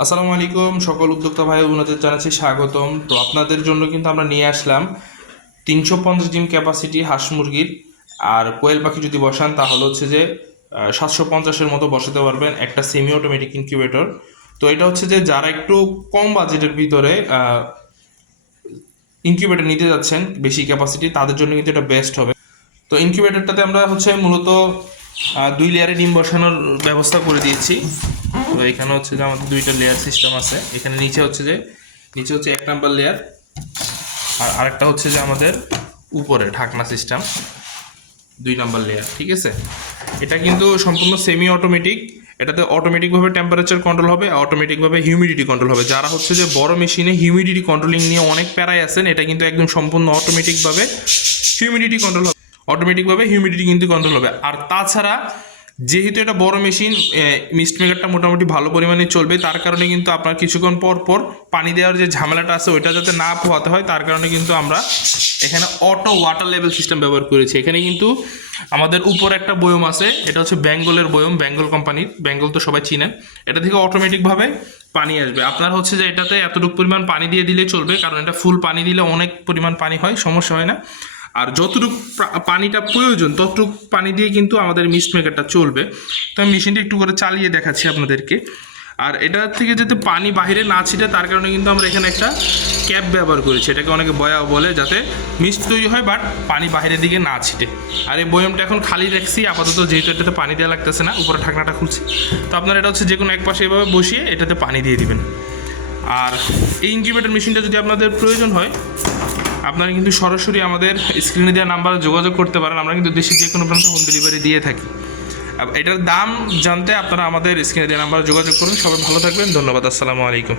আসসালামু আলাইকুম, সকল উদ্যোক্তা ভাই বোনদের জানাচ্ছি স্বাগতম। তো আপনাদের জন্য কিন্তু আমরা নিয়ে আসলাম 350 ডিম ক্যাপাসিটি হাঁস মুরগির। আর কোয়েল পাখি যদি বসান তাহলে হচ্ছে যে 750-এর মতো বসাতে পারবেন, একটা সেমি অটোমেটিক ইনকিউবেটর। তো এটা হচ্ছে যে যারা একটু কম বাজেটের ভিতরে ইনকিউবেটর নিতে যাচ্ছেন বেশি ক্যাপাসিটি, তাদের জন্য কিন্তু এটা বেস্ট হবে। তো ইনকিউবেটরটাতে আমরা হচ্ছে মূলত 2 লেয়ারে ডিম বসানোর ব্যবস্থা করে দিয়েছি। তো এখানে হচ্ছে যে আমাদের 2টা লেয়ার সিস্টেম আছে। এখানে নিচে হচ্ছে 1 নাম্বার লেয়ার, আর আরেকটা হচ্ছে যে আমাদের উপরে ঢাকনা সিস্টেম 2 নাম্বার লেয়ার। ঠিক আছে, এটা কিন্তু সম্পূর্ণ সেমি অটোমেটিক। এটাতে অটোমেটিকভাবে টেম্পারেচার কন্ট্রোল হবে, অটোমেটিকভাবে হিউমিডিটি কন্ট্রোল হবে। যারা হচ্ছে যে বড় মেশিনে হিউমিডিটি কন্ট্রোলিং নিয়ে অনেক প্যারায় আছেন, এটা কিন্তু একদম সম্পূর্ণ অটোমেটিকভাবে হিউমিডিটি কন্ট্রোল হবে। অটোমেটিকভাবে হিউমিডিটি কিন্তু কন্ট্রোল হবে। আর তাছাড়া যেহেতু এটা বড় মেশিন, মিস্ট মেকারটা মোটামুটি ভালো পরিমাণে চলবে, তার কারণে কিন্তু আপনার কিছুক্ষণ পর পর পানি দেওয়ার যে ঝামেলাটা আছে ওইটা যাতে না পোহাতে হয়, তার কারণে কিন্তু আমরা এখানে অটো ওয়াটার লেভেল সিস্টেম ব্যবহার করেছি। এখানে কিন্তু আমাদের উপর একটা বয়ম আছে, এটা হচ্ছে বেঙ্গলের বয়ম, বেঙ্গল কোম্পানির। বেঙ্গল তো সবাই চিনেন। এটা থেকে অটোমেটিকভাবে পানি আসবে। আপনার হচ্ছে যে এটাতে এতটুকু পরিমাণ পানি দিয়ে দিলেই চলবে, কারণ এটা ফুল পানি দিলে অনেক পরিমাণ পানি হয়, সমস্যা হয় না। আর যতটুকু পানিটা প্রয়োজন ততটুকু পানি দিয়ে কিন্তু আমাদের মিস্ট মেকারটা চলবে। তো আমি মেশিনটা একটু করে চালিয়ে দেখাচ্ছি আপনাদেরকে। আর এটা থেকে যাতে পানি বাইরে না ছিটে, তার কারণে কিন্তু আমরা এখানে একটা ক্যাপ ব্যবহার করেছি। এটাকে অনেকে বয়া বলে, যাতে মিস্ট তৈরি হয় বাট পানি বাইরের দিকে না ছিটে। আর এই বয়মটা এখন খালি রাখছি আপাতত, যেহেতু এটাতে পানি দেওয়া লাগতেছে না, উপরে ঢাকনাটা খুলছি। তো আপনার এটা হচ্ছে যে কোনো এক পাশে এভাবে বসিয়ে এটাতে পানি দিয়ে দিবেন। আর এই ইনকিউবেটর মেশিনটা যদি আপনাদের প্রয়োজন হয়, আপনারা কিন্তু সরাসরি আমাদের স্ক্রিনে দেওয়া নাম্বারে যোগাযোগ করতে পারেন। আমরা কিন্তু দেশের যে কোনো প্রান্তে হোম ডেলিভারি দিয়ে থাকি। এটার দাম জানতে আপনারা আমাদের স্ক্রিনে দেওয়া নাম্বারে যোগাযোগ করুন। সবাই ভালো থাকবেন, ধন্যবাদ, আসসালামু আলাইকুম।